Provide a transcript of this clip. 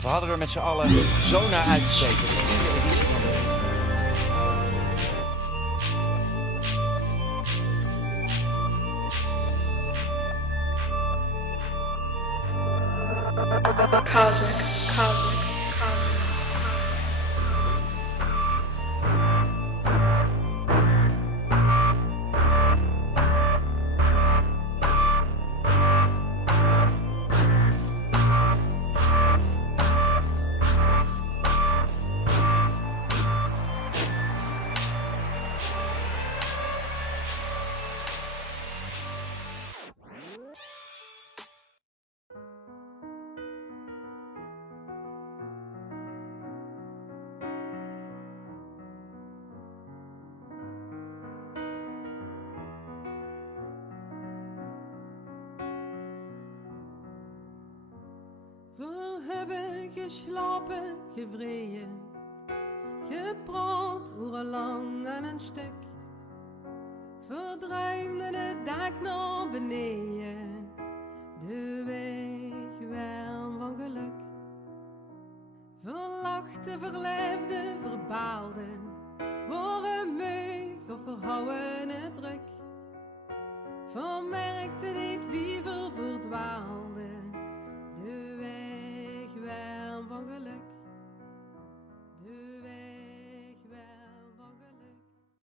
We hadden er met z'n allen zo naar uitgekeken. De editie van de... Cosmic, cosmic, cosmic. We hebben geslapen, gevreden, gepraat urenlang aan een stuk. Verdruimden de dak naar beneden, de weg warm van geluk. Verlachten, verleefden, verbaalden, waren meug of verhouden het druk. Vermerkte dit wie